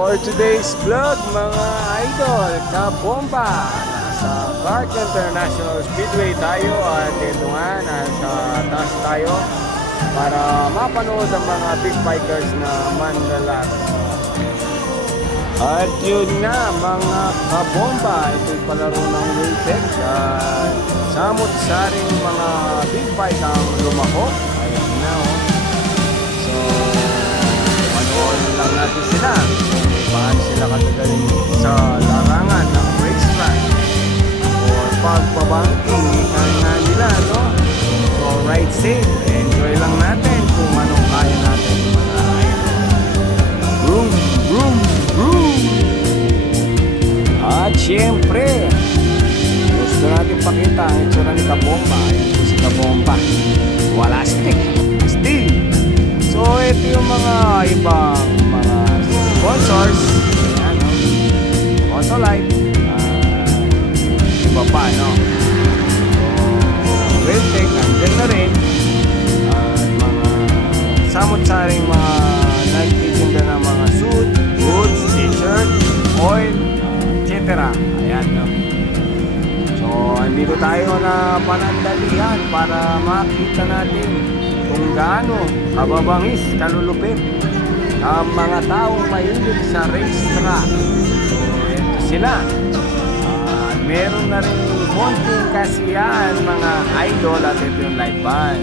For today's vlog mga idol, kabomba! Nasa Clark International Speedway tayo at ito nga, nasa taas tayo para mapanood ang mga big bikers na manlalaro. At yun nga mga kabomba, ito'y palaro ng Wiltex at samot-saring mga big bike ang lumako. Ayan na So, panoorin lang natin sila kung paano sila katagaling sa larangan ng racetrack or pagpabangking nga nila, no? So, ride safe, enjoy lang natin kung anong kaya natin mga idol. Vroom, vroom, vroom! At syempre, gusto natin pakita ang itsura ni Kabomba. Ayan po si Kabomba, wala stick, still. So, ito yung mga ibang mga sponsors. Ayan, no? Autolite. Iba pa, no? So, Wiltec, andyan na rin. Mga samot-saring mga nagtitinda ng mga suit, boots, t-shirt, oil, etc. Ayan, no? So, andito tayo na panandalihan para makita natin kung gaano kababangis, kalulupit ang mga taong mahilig sa racetrack. So, ito sila. Meron na rin konting kasiyahan mga idol at ito yung live band.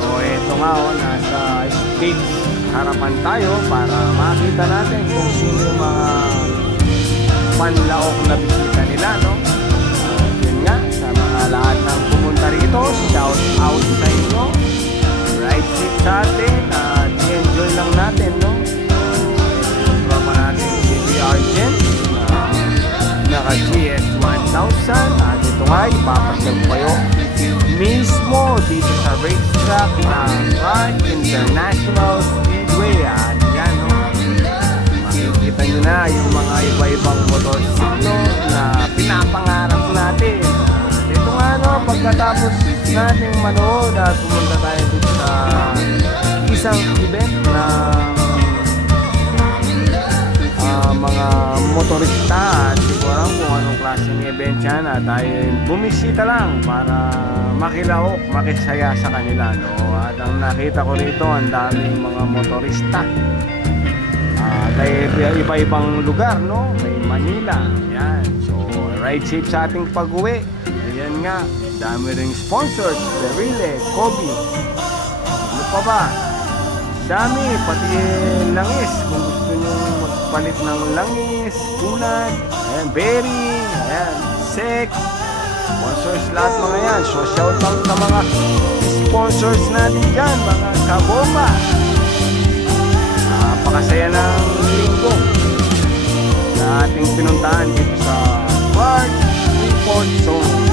So, ito nga nasa stage harapan tayo para makita natin kung sino yung mga panlaok na bisita nila, no? Yun nga, sa mga lahat ng pumunta rito, shout out sa inyo. Ride safe sa atin at enjoy lang natin, no? Ito pa natin si Argent na naka GS 1000 at ito nga, ipapasyal ko kayo mismo dito sa racetrack ng Clark International Speedway. At yan, no? Makikita nyo na yung mga iba-ibang motorsiklo na pinapangarap natin. At ito nga, no, pagkatapos natin manood at pumunta tayo dito sa isang event na mga motorista at hindi ko alam kung anong klaseng event yan at tayo bumisita lang para makilaok, makisaya sa kanila, no? At ang nakita ko rito, ang daming mga motorista at iba-ibang lugar, no? May Manila, yan. So, ride safe sa ating pag-uwi. Ayan nga, dami ring sponsors, Berile, Kobe, ano pa ba? Dami, pati langis, kung gusto nyo magpalit ng langis, kunad, ayan, berry, ayan, sek, sponsors lahat mga yan. So, shout out sa mga sponsors natin dyan, mga kabomba. Napakasaya ng linggo na ating pinuntahan dito sa Clark Report Zone.